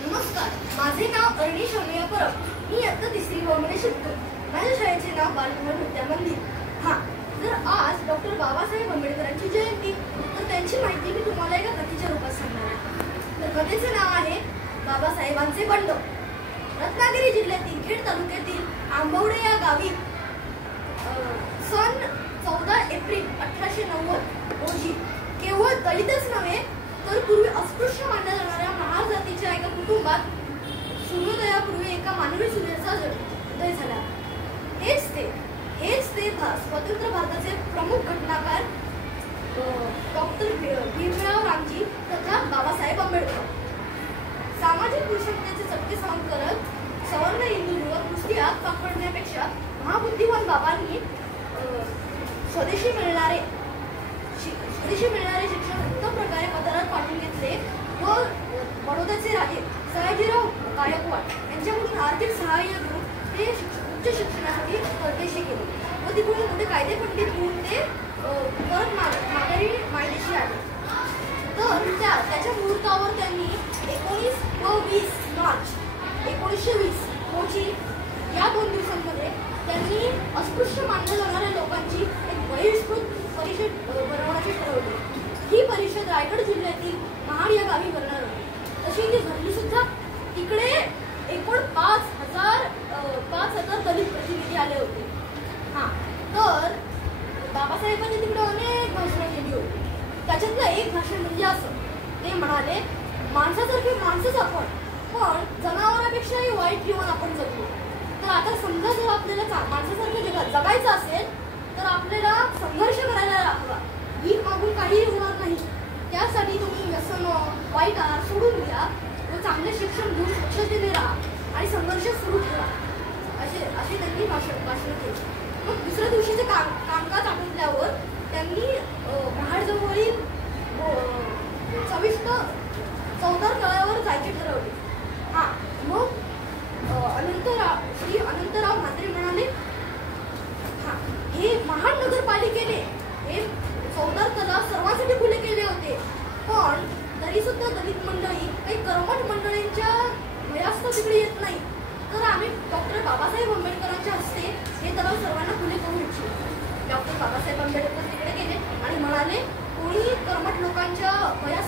नमस्कार, माझे नाव अरणेश अमेय परब. मी इयत्ता 3री मध्ये शिकतो. माझ्या शाळेचे नाव बालभवन विद्या मंदिर. जर आज डॉक्टर बाबासाहेब आंबेडकरांची जयंती, तर त्यांची माहिती मी तुम्हाला एका कथेच्या रूपात सांगणार आहे. तर कथेचे नाव आहे बाबासाहेबांचे बंड. रत्नागिरी जिल्ह्यातील खेड तालुक्यातील आंबवडे या गावी सन 14 एप्रिल 1890 रोजी केवळ दलितच नव्हे तर पूर्वी अस्पृश्य मानल्या जाणाऱ्या महार जातीच्या एका कुटुंबात सूर्योदयापूर्वी एका मानवी सूर्याचा उदय झाला. हेच ते स्वतंत्र भारताचे प्रमुख घटनाकार डॉक्टर भीमराव रामजी तथा बाबासाहेब आंबेडकर. सामाजिक विषमतेचे चटके सहन करत सवर्ण हिंदूंवर नुसती आग पकडण्यापेक्षा महाबुद्धिवान बाबांनी स्वदेशी मिळणारे शिक्षण उत्तम प्रकारे पदरात पाठवून घेतले व बडोद्याचे राजे सयाजीराव गायकवाड यांच्याकडून आर्थिक सहाय्य घेऊन ते उच्च शिक्षणासाठी परदेशी गेले व तिकडून मोठे कायदे पंडित होऊन ते परत माघारी मायदेशी आले. तर त्याच्या मुहूर्तावर त्यांनी 19 व 20 मार्च 1920 रोजी या 2 दिवसांमध्ये त्यांनी अस्पृश्य मानल्या जाणाऱ्या लोकांची एक बहिष्कृत परिषद बनवण्याचे ठरवले. ही परिषद रायगड जिल्ह्यातील महाड या गावी भरणार होती. तशी ती भरली सुद्धा. तिकडे एकूण 5,000 दलित प्रतिनिधी आले होते. तर बाबासाहेबांनी तिकडे अनेक भाषणं केली होती. त्याच्यातलं एक भाषण म्हणजे असं, ते म्हणाले, माणसासारखे माणसंच आपण, पण जनावरांपेक्षाही वाईट जीवन आपण जगतो. तर आता समजा जर आपल्याला माणसासारखं जगात जगायचं असेल तर आपल्याला संघर्ष करायला हवा. भीक मागून काहीही होणार नाही. त्यासाठी तुम्ही व्यसनं वाईट आहार सोडून द्या व चांगले शिक्षण घेऊन स्वच्छतेने राहा आणि संघर्ष सुरू ठेवा, असे त्यांनी भाषण केले. मग दुसऱ्या दिवशीचे कामकाज आटोपल्यावर त्यांनी महाडजवळील चविष्ट चौदार तळ्यावर जायचे ठरवले. मग श्री अनंतराव म्हात्रे म्हणाले, हे महाड नगरपालिकेने हे चौदार तलाव सर्वांसाठी खुले केले होते, पण तरी सुद्धा दलित मंडळी काही कर्मठ मंडळींच्या वयास्तव तिकडे येत नाही. तर आम्ही डॉक्टर बाबासाहेब आंबेडकरांच्या हस्ते हे तलाव सर्वांना खुले करू इच्छितो. डॉक्टर बाबासाहेब आंबेडकर तिकडे गेले आणि म्हणाले, कोणी कर्मठ लोकांच्या वयास